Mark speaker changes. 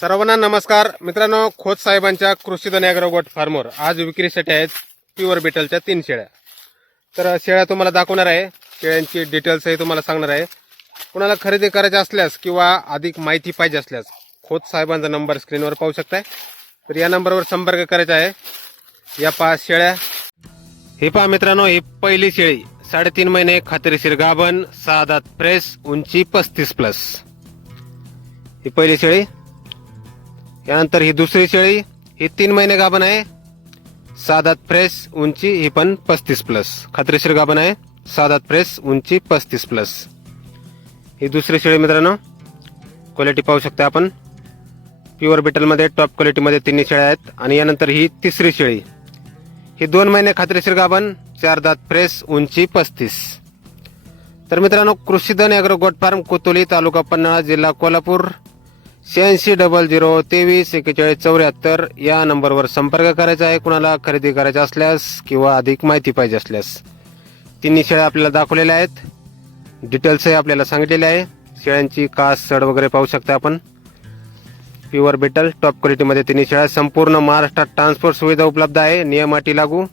Speaker 1: सर्वांना नमस्कार. मित्रांनो खोत साहेबांच्या कृषी ॲग्रो गोट फार्मवर आज विक्रीसाठी आहेत प्युअर बिटलच्या तीन शेळ्या. तर शेळ्या तुम्हाला दाखवणार आहे. शेळ्यांची डिटेल्सही तुम्हाला सांगणार आहे. कुणाला खरेदी करायची असल्यास किंवा अधिक माहिती पाहिजे असल्यास खोत साहेबांचा नंबर स्क्रीनवर पाहू शकताय. तर या नंबरवर संपर्क करायचा आहे. या पाच शेळ्या. हे पहा मित्रांनो ही पहिली शेळी. साडेतीन महिने खात्रीशीर गाभण सहा दात प्रेस उंची पस्तीस प्लस. ही पहिली शेळी. यानंतर ही दुसरी शेळी ही तीन महिने गाभण आहे. सादात फ्रेश उंची ही पण पस्तीस प्लस. खात्रीशीर गाभण आहे. सादात फ्रेश उंची पस्तीस प्लस. ही दुसरी शेळी मित्रांनो क्वालिटी पाहू शकता आपण. प्युअर बिटलमध्ये टॉप क्वालिटीमध्ये तिन्ही शेळ्या आहेत. आणि यानंतर ही तिसरी शेळी. ही दोन महिने खात्रीशीर गाभण चार दात फ्रेश उंची पस्तीस. तर मित्रांनो Krushidhan agro goat farm Kotoli taluka Panhala जिल्हा कोल्हापूर. शहाऐंशी डबल झिरो तेवीस एक्केचाळीस चौऱ्याहत्तर या नंबरवर संपर्क करायचा आहे. कुणाला खरेदी करायचा असल्यास किंवा अधिक माहिती पाहिजे असल्यास. तिन्ही शेळ्या आपल्याला दाखवलेल्या आहेत. डिटेल्सही आपल्याला सांगितलेले आहे. शेळ्यांची कास सड वगैरे पाहू शकता आपण. प्युअर बेटल टॉप क्वालिटीमध्ये तिन्ही शेळ्या संपूर्ण महाराष्ट्रात ट्रान्सपोर्ट सुविधा उपलब्ध आहे. नियम अटी लागू.